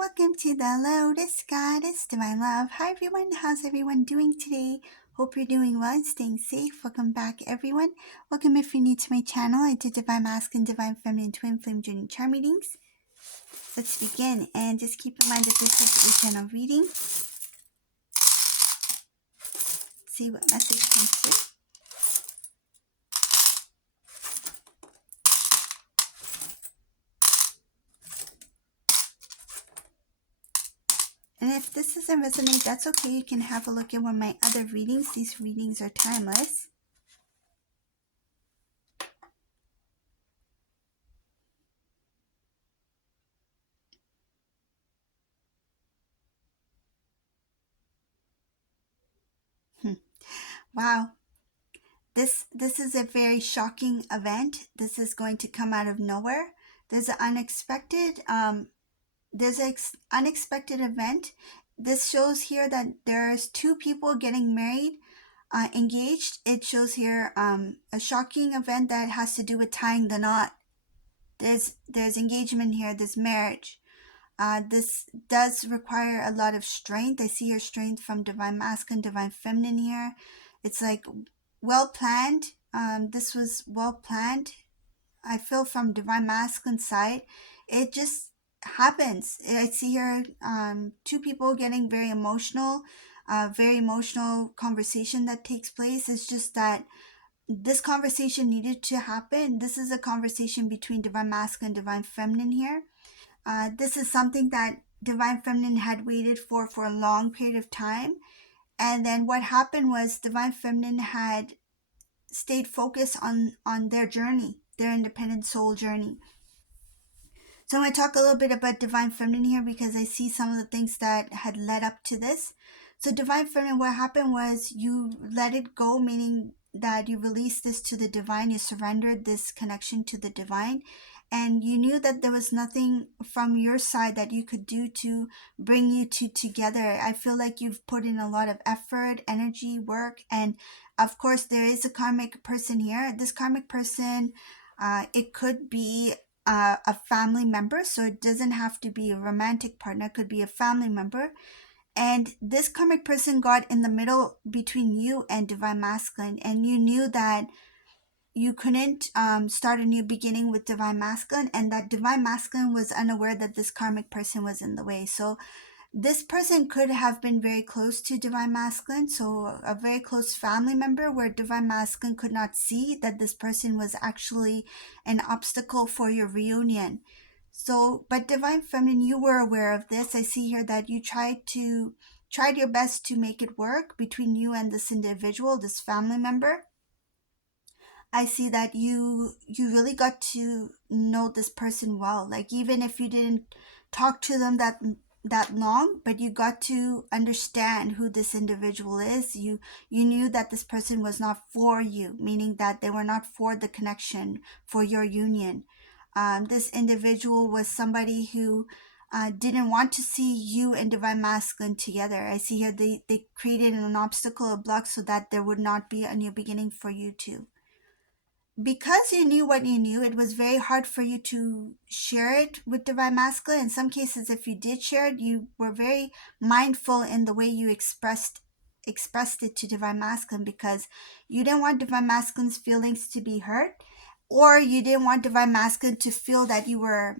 Welcome to the Lotus Goddess, Divine Love. Hi everyone, how's everyone doing today? Hope you're doing well and staying safe. Welcome back everyone. Welcome if you're new to my channel. I do Divine Masculine, Divine Feminine, Twin Flame Journey Charm readings. Let's begin, and just keep in mind that this is a general reading. See what message comes through. And if this doesn't resonate, that's okay. You can have a look at one of my other readings. These readings are timeless. Wow. This is a very shocking event. This is going to come out of nowhere. There's an unexpected unexpected event. This shows here that there's two people getting married, engaged. It shows here a shocking event that has to do with tying the knot. There's engagement here. There's marriage. This does require a lot of strength. I see your strength from Divine Masculine, Divine Feminine here. It's like well planned. This was well planned. I feel from Divine Masculine side, it just happens. I see here two people getting very emotional conversation that takes place. It's just that this conversation needed to happen. This is a conversation between Divine Masculine and Divine Feminine here. This is something that Divine Feminine had waited for a long period of time. And then what happened was Divine Feminine had stayed focused on their journey, their independent soul journey. So I'm going to talk a little bit about Divine Feminine here because I see some of the things that had led up to this. So Divine Feminine, what happened was you let it go, meaning that you released this to the divine, you surrendered this connection to the divine, and you knew that there was nothing from your side that you could do to bring you two together. I feel like you've put in a lot of effort, energy, work, and of course there is a karmic person here. This karmic person, it could be a family member, so it doesn't have to be a romantic partner, it could be a family member. And this karmic person got in the middle between you and Divine Masculine, and you knew that you couldn't start a new beginning with Divine Masculine, and that Divine Masculine was unaware that this karmic person was in the way. So this person could have been very close to Divine Masculine, so a very close family member where Divine Masculine could not see that this person was actually an obstacle for your reunion. So, but Divine Feminine, you were aware of this. I see here that you tried your best to make it work between you and this individual, this family member. I see that you really got to know this person well. Like even if you didn't talk to them that long, but you got to understand who this individual is. You knew that this person was not for you, meaning that they were not for the connection, for your union. This individual was somebody who didn't want to see you and Divine Masculine together. I see here they created an obstacle, a block, so that there would not be a new beginning for you two. Because you knew what you knew, it was very hard for you to share it with Divine Masculine. In some cases, if you did share it, you were very mindful in the way you expressed it to Divine Masculine, because you didn't want Divine Masculine's feelings to be hurt, or you didn't want Divine Masculine to feel that you were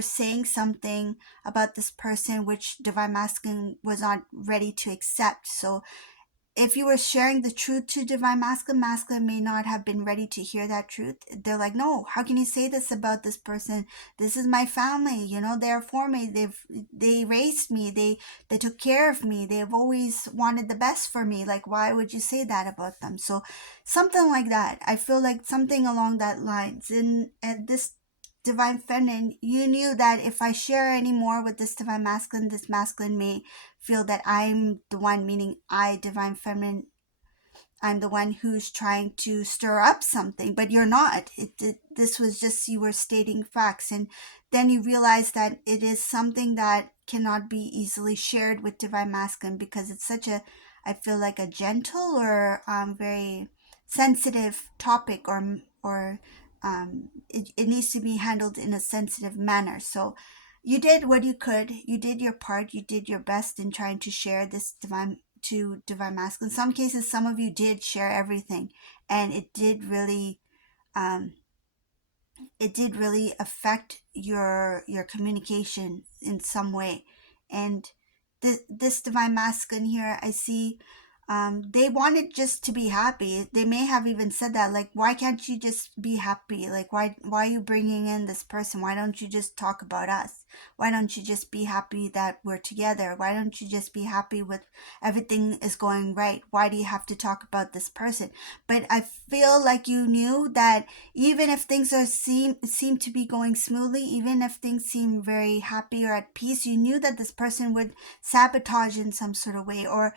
saying something about this person which Divine Masculine was not ready to accept. So if you were sharing the truth to Divine Masculine, Masculine may not have been ready to hear that truth. They're like, no, how can you say this about this person? This is my family, you know, they're for me. They raised me. They took care of me. They've always wanted the best for me. Like, why would you say that about them? So something like that. I feel like something along that lines. And this Divine Feminine, you knew that if I share any more with this Divine Masculine, this Masculine may feel that I'm the one, meaning I, Divine Feminine, I'm the one who's trying to stir up something, but you're not. This was just, you were stating facts. And then you realize that it is something that cannot be easily shared with Divine Masculine, because it's such a, I feel like a gentle or very sensitive topic, or it needs to be handled in a sensitive manner. So You did what you could. You did your part. You did your best in trying to share this divine to divine masculine. In some cases, some of you did share everything, and um, it did really affect your communication in some way. And this divine masculine here, I see, they wanted just to be happy. They may have even said that, like, why can't you just be happy? Like, why are you bringing in this person? Why don't you just talk about us? Why don't you just be happy that we're together? Why don't you just be happy with everything is going right? Why do you have to talk about this person? But I feel like you knew that even if things seem to be going smoothly, even if things seem very happy or at peace, you knew that this person would sabotage in some sort of way, or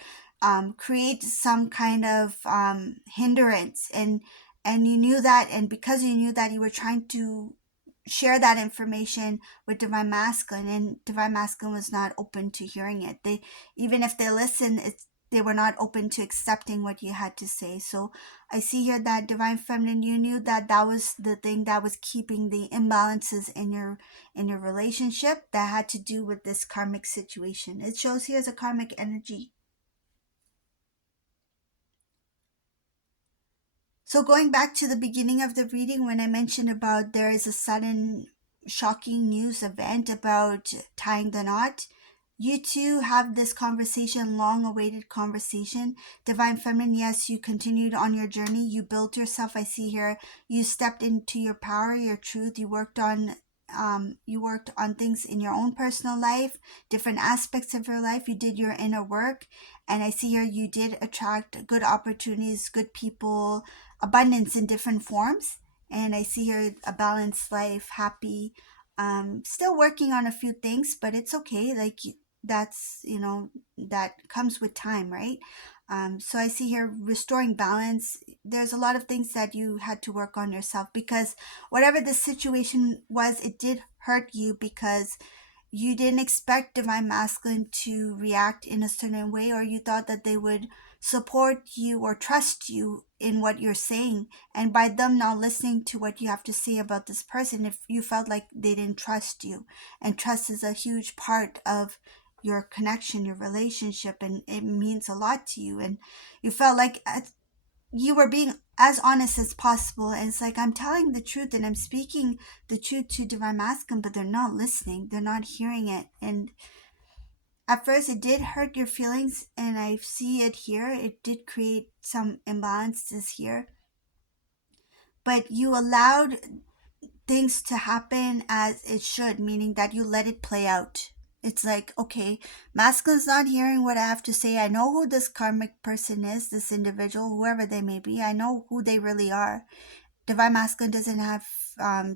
create some kind of hindrance. And you knew that, and because you knew that, you were trying to share that information with divine masculine, and divine masculine was not open to hearing it. They, even if they listened, they were not open to accepting what you had to say. So I see here that divine feminine, you knew that that was the thing that was keeping the imbalances in your relationship, that had to do with this karmic situation. It shows here as a karmic energy. So going back to the beginning of the reading, when I mentioned about there is a sudden shocking news event about tying the knot, you two have this conversation, long awaited conversation. Divine Feminine, yes, you continued on your journey. You built yourself. I see here you stepped into your power, your truth. You worked on things in your own personal life, different aspects of your life. You did your inner work. And I see here you did attract good opportunities, good people, abundance in different forms. And I see here a balanced life, happy, still working on a few things, but it's okay. Like, that's, that comes with time, right? So I see here restoring balance. There's a lot of things that you had to work on yourself, because whatever the situation was, it did hurt you, because you didn't expect divine masculine to react in a certain way, or you thought that they would support you or trust you in what you're saying. And by them not listening to what you have to say about this person, if you felt like they didn't trust you, and trust is a huge part of your connection, your relationship, and it means a lot to you, and you felt like you were being as honest as possible. And it's like, I'm telling the truth and I'm speaking the truth to divine masculine, but they're not listening, they're not hearing it. And at first it did hurt your feelings, and I see it here, it did create some imbalances here, but you allowed things to happen as it should, meaning that you let it play out. It's like, okay, masculine's not hearing what I have to say. I know who this karmic person is, this individual, whoever they may be. I know who they really are. Divine masculine doesn't have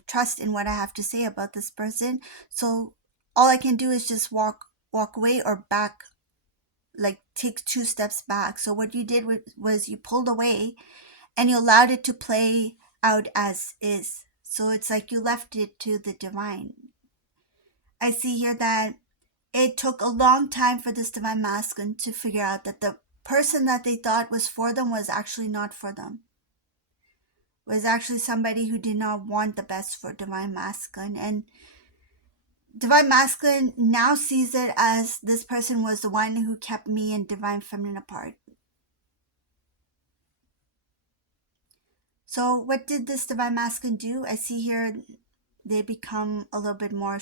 trust in what I have to say about this person. So all I can do is just walk away, or back, like take 2 steps back. So what you did was you pulled away, and you allowed it to play out as is. So it's like you left it to the divine. I see here that it took a long time for this divine masculine to figure out that the person that they thought was for them was actually not for them, was actually somebody who did not want the best for divine masculine. And divine masculine now sees it as, this person was the one who kept me and divine feminine apart. So what did this divine masculine do? I see here they become a little bit more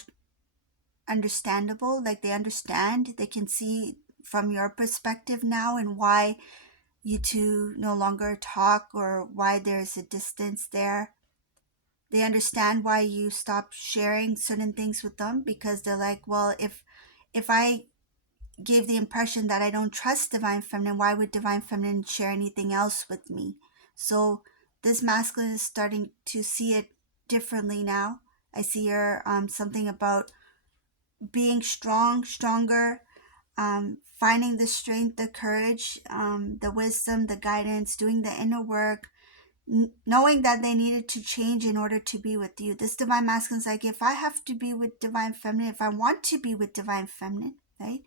understandable. Like, they understand, they can see from your perspective now, and why you two no longer talk, or why there's a distance there. They understand why you stop sharing certain things with them, because they're like, well, if I give the impression that I don't trust divine feminine, why would divine feminine share anything else with me? So this masculine is starting to see it differently now. I see here something about being stronger, finding the strength, the courage, the wisdom, the guidance, doing the inner work, knowing that they needed to change in order to be with you. This divine masculine is like, if I have to be with divine feminine, if I want to be with divine feminine, right?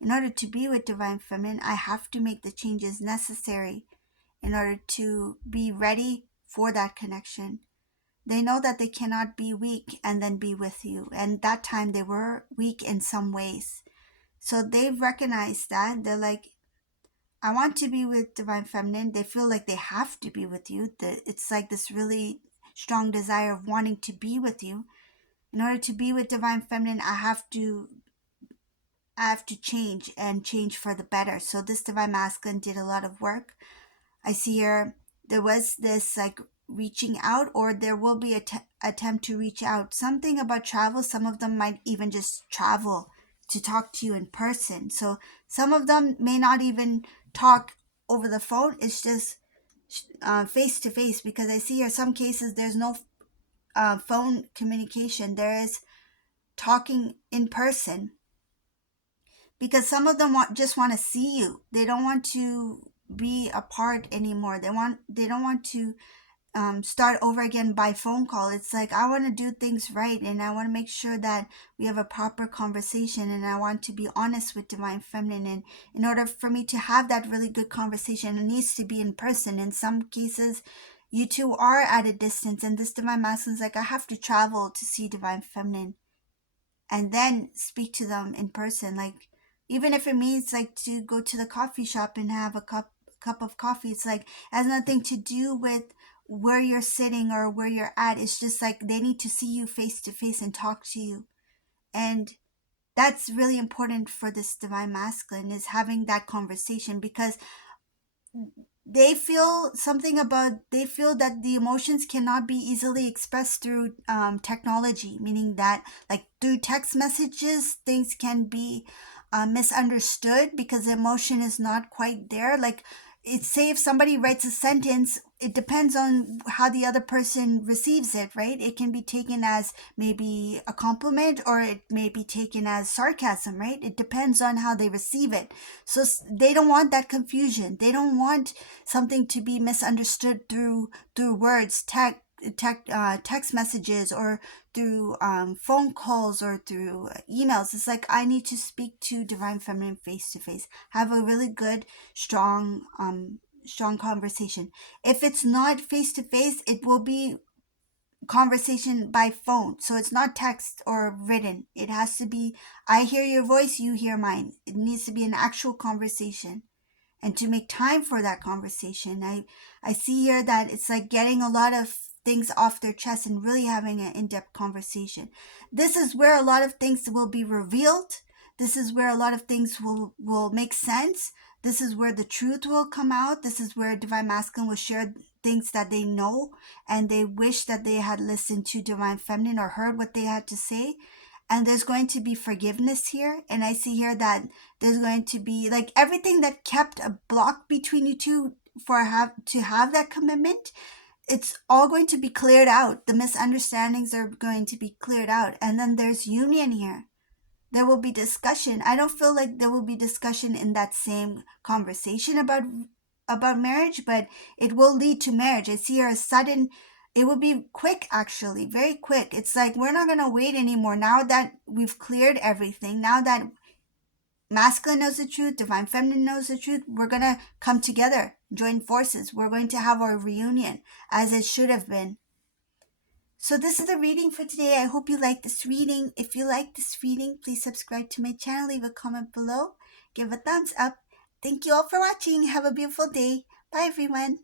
In order to be with divine feminine, I have to make the changes necessary in order to be ready for that connection. They know that they cannot be weak and then be with you. And that time they were weak in some ways. So they've recognized that. They're like, I want to be with Divine Feminine. They feel like they have to be with you. It's like this really strong desire of wanting to be with you. In order to be with Divine Feminine, I have to change and change for the better. So this Divine Masculine did a lot of work. I see here there was this like reaching out, or there will be a attempt to reach out. Something about travel. Some of them might even just travel to talk to you in person. So some of them may not even talk over the phone. It's just face to face, because I see here some cases there's no phone communication. There is talking in person, because some of them just want to see you. They don't want to be apart anymore. They don't want to start over again by phone call. It's like, I want to do things right, and I want to make sure that we have a proper conversation, and I want to be honest with Divine Feminine. And in order for me to have that really good conversation, it needs to be in person. In some cases, you two are at a distance, and this Divine Masculine is like, I have to travel to see Divine Feminine and then speak to them in person. Like, even if it means like to go to the coffee shop and have a cup of coffee, it's like, it has nothing to do with where you're sitting or where you're at. It's just like they need to see you face to face and talk to you. And that's really important for this Divine Masculine, is having that conversation, because they feel that the emotions cannot be easily expressed through technology, meaning that like through text messages things can be misunderstood because the emotion is not quite there. Like, it's, say if somebody writes a sentence, it depends on how the other person receives it, right? It can be taken as maybe a compliment, or it may be taken as sarcasm, right? It depends on how they receive it. So they don't want that confusion. They don't want something to be misunderstood through words, text messages, or through phone calls, or through emails. It's like, I need to speak to Divine Feminine face to face, have a really good, strong conversation. If it's not face to face, it will be conversation by phone. So it's not text or written. It has to be, I hear your voice, you hear mine. It needs to be an actual conversation. And to make time for that conversation, I see here that it's like getting a lot of things off their chest and really having an in-depth conversation. This is where a lot of things will be revealed. This is where a lot of things will make sense. This is where the truth will come out. This is where Divine Masculine will share things that they know, and they wish that they had listened to Divine Feminine or heard what they had to say. And there's going to be forgiveness here. And I see here that there's going to be like everything that kept a block between you two to have that commitment. It's all going to be cleared out. The misunderstandings are going to be cleared out. And then there's union here. There will be discussion. I don't feel like there will be discussion in that same conversation about marriage, but it will lead to marriage. I see here a sudden, it will be quick, actually, very quick. It's like, we're not going to wait anymore. Now that we've cleared everything, now that Masculine knows the truth, Divine Feminine knows the truth, we're going to come together, join forces. We're going to have our reunion as it should have been. So this is the reading for today. I hope you like this reading. If you like this reading, please subscribe to my channel, leave a comment below, give a thumbs up. Thank you all for watching. Have a beautiful day. Bye, everyone.